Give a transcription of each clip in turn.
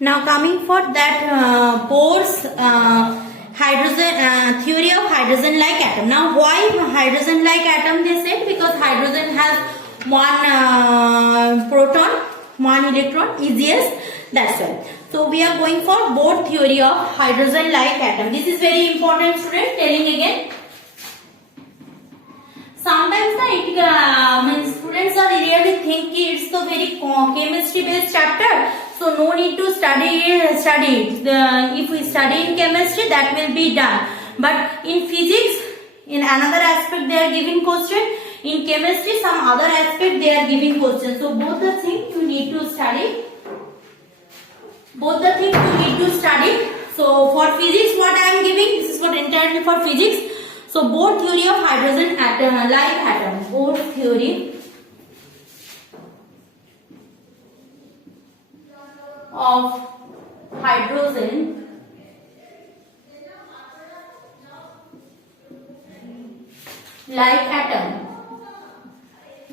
Now coming for that Bohr's hydrogen theory of hydrogen-like atom. Now why hydrogen-like atom they said? Because hydrogen has one proton, one electron, easiest. That's why. So we are going for Bohr theory of hydrogen-like atom. This is very important, student. Telling again. Sometimes students are really think it's the very chemistry based chapter, so no need to study it. If we study in chemistry, that will be done. But in physics, in another aspect they are giving question. In chemistry, some other aspect they are giving question. So both the things you need to study. So for physics, what I am giving, this is for entirely for physics. So Bohr theory of hydrogen atom, like atom. Bohr theory of hydrogen like atom.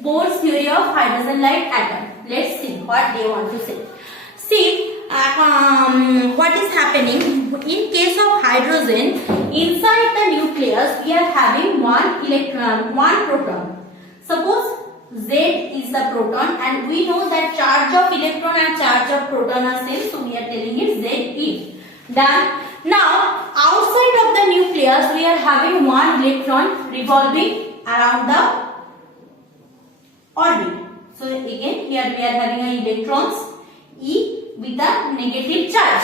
Bohr's theory of hydrogen like atom. Let's see what they want to say. See what is happening in case of hydrogen. Inside the nucleus we are having one electron, one proton. Suppose Z is the proton, and we know that charge of electron and charge of proton are same, so we are telling it ZE. Done. Now outside of the nucleus we are having one electron revolving around the orbit. So again here we are having a electrons E with a negative charge.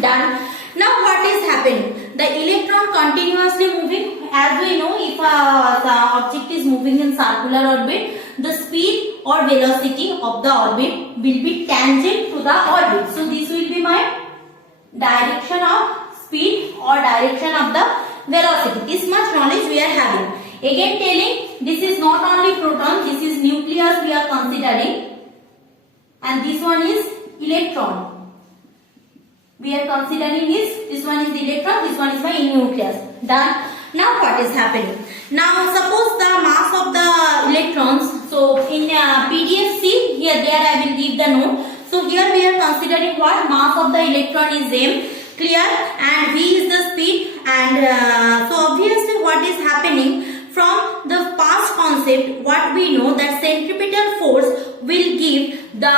Done. Now what is happening? The electron continuously moving. As we know, if the object is moving in circular orbit, the speed or velocity of the orbit will be tangent to the orbit. So this will be my direction of speed or direction of the velocity. This much knowledge we are having. Again telling, this is not only proton, this is nucleus we are considering, and this one is electron. We are considering this one is the electron, this one is my nucleus. Done. Now what is happening? Now suppose the mass of the electrons. So in PDF C, here there I will give the note. So here we are considering what mass of the electron is m. Clear? And v is the speed. And so obviously what is happening? From the past concept, what we know that centripetal force will give the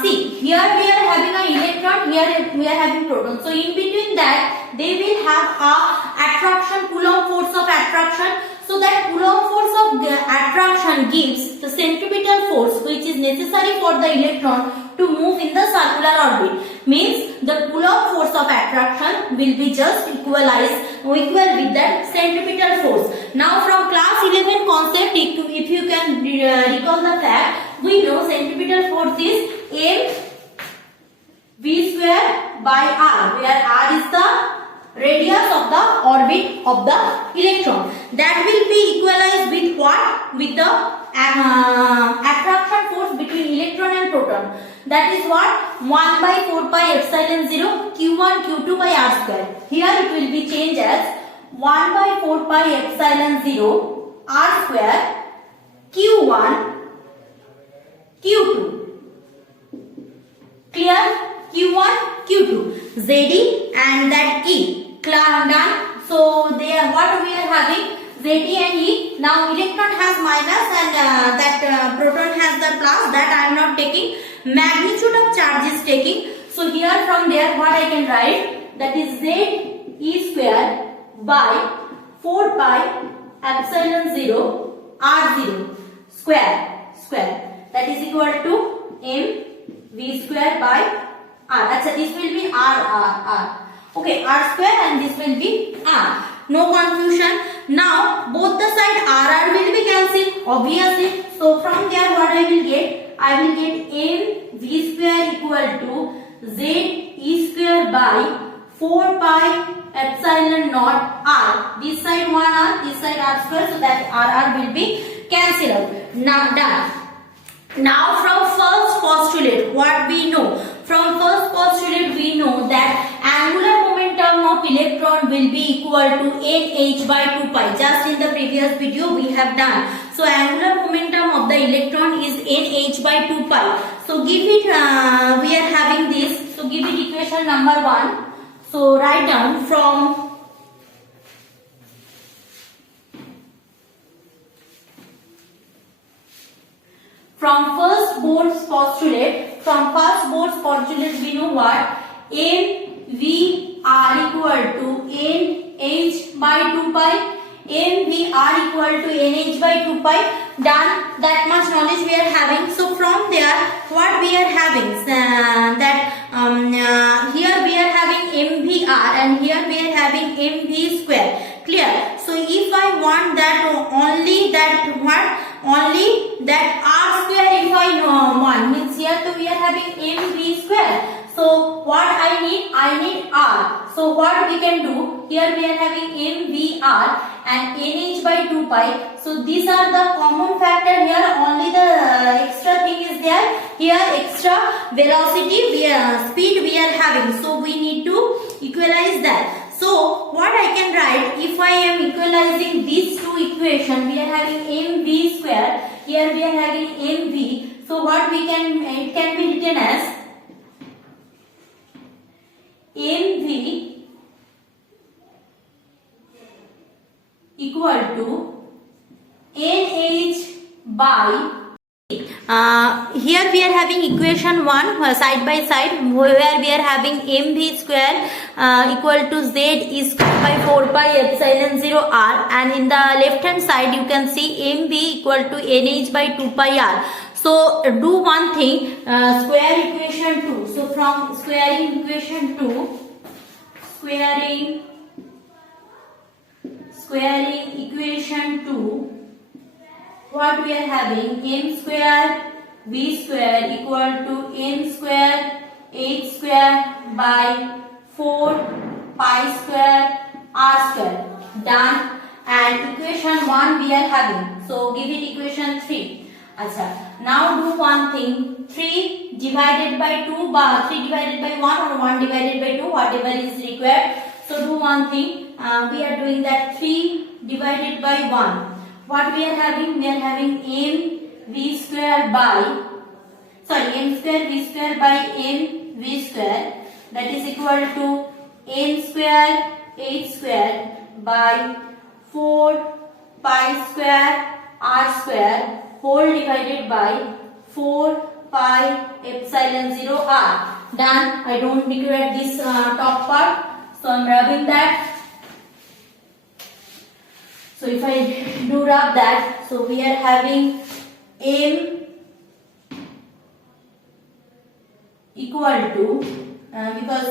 see here we are having an electron, here we are having proton. So in between that they will have a attraction, Coulomb force of attraction. So that Coulomb force of the attraction gives the centripetal force which is necessary for the electron to move in the circular orbit. Means the Coulomb force of attraction will be just equal with that centripetal force. Now from class 11 concept, if you can recall the fact, we know centripetal force is m v square by r, where r is the radius of the orbit of the electron. That will be equalized with what? With the attraction force between electron and proton. That is what? 1 by 4 pi epsilon 0 q1 q2 by r square. Here it will be changed as 1 by 4 pi epsilon 0 r square q1 q2. Clear? q1 q2 ZE and that E. Done. So there what we are having ZE and E. Now electron has minus and that proton has the plus. That I am not taking. Magnitude of charge is taking. So here from there what I can write, that is Z E square by 4 pi epsilon 0 r0 square. That is equal to m v square by r. Achha, this will be r. Okay, r square and this will be r. No confusion. Now both the side r will be cancelled obviously. So from there what I will get? I will get m v square equal to z e square by 4 pi epsilon naught r. This side 1 r, this side r square, so that r will be cancelled out. Now done. Now from first postulate, what we know? From first postulate we know that angular momentum of electron will be equal to nh by 2 pi. Just in the previous video we have done. So angular momentum of the electron is nh by 2 pi. So give it, we are having this equation number 1. So write down from first Bohr's postulate. From first Bohr's postulate we know what? MV equal to NH by 2 pi. MV equal to NH by 2 pi. Done. That much knowledge we are having. So from there, what we are having? Here we are having MVR and here we are having MV square. Clear? So if I want that only that R square, if I want, means here so we are having MV square. So what I need R. So what we can do? Here we are having MVR and NH by 2 pi. So these are the common factor here. Only the extra thing is there. Here extra velocity, speed we are having. So we need to equalize that. So what I can write, if I am equalizing these two equations, we are having mv square, here we are having mv. So what we can, it can be written as mv equal to nh by here we are having equation 1 side by side, where we are having mv square equal to z is square by 4 pi epsilon 0 r, and in the left hand side you can see mv equal to nh by 2 pi r. So do one thing, square equation 2. So from squaring equation 2, squaring equation 2, what we are having, m square v square equal to n square h square by 4 pi square r square. Done. And equation 1 we are having. So give it equation 3. Achha. Now do one thing. 3 divided by 2, 3 divided by 1 or 1 divided by 2, whatever is required. So do one thing. We are doing that 3 divided by 1. What we are having? We are having m v square by, m square v square by m v square, that is equal to n square h square by 4 pi square r square whole divided by 4 pi epsilon 0 r. Done. I don't neglect this top part, so I am rubbing that. So if I do rub that, so we are having m equal to, because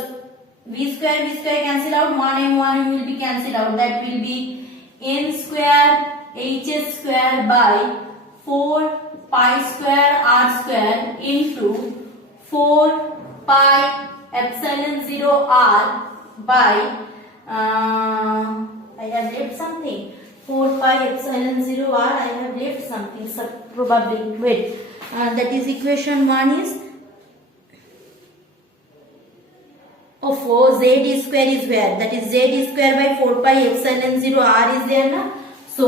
v square cancel out, 1m will be cancelled out, that will be n square h square by 4 pi square r square into 4 pi epsilon 0 r by, I have left something. 4 pi epsilon 0 r, I have left something, so probably, wait, that is equation 1 is, z square is where, that is z square by 4 pi epsilon 0 r is there na? So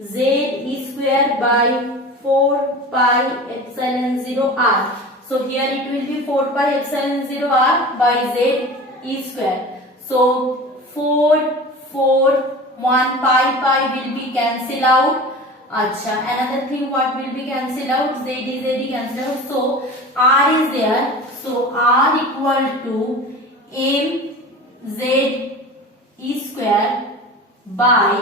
z square by 4 pi epsilon 0 r, so here it will be 4 pi epsilon 0 r by z square. So 4 1 pi will be cancel out. Acha, another thing, what will be cancel out? Z cancel out. So r is there. So r equal to m z square by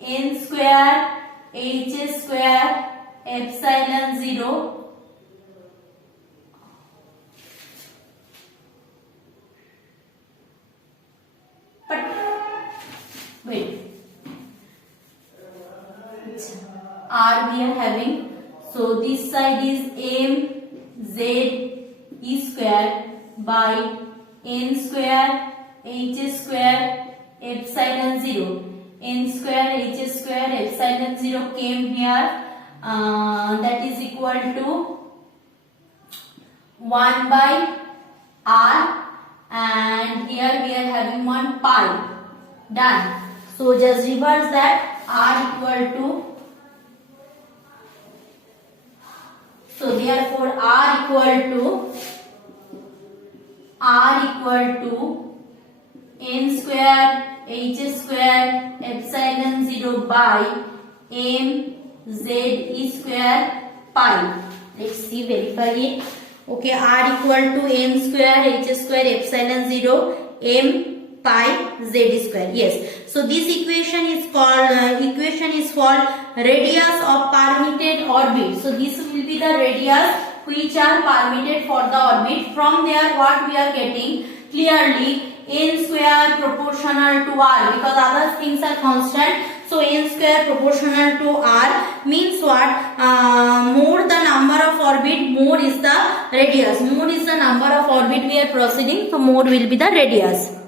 n square h square epsilon 0 r we are having. So this side is m z square by n square h square epsilon 0. N square h square epsilon 0 came here. That is equal to 1 by r, and here we are having 1 pi. Done. So just reverse that. R equal to So therefore r equal to n square h square epsilon 0 by m z e square pi. Let's see, verify it. Okay, r equal to n square h square epsilon 0 m pi z square. Yes, so this equation is called radius of permitted orbit. So this will be the radius which are permitted for the orbit. From there what we are getting clearly, n square proportional to r, because other things are constant. So n square proportional to r means what? More the number of orbit, more is the radius. More is the number of orbit we are proceeding, so more will be the radius.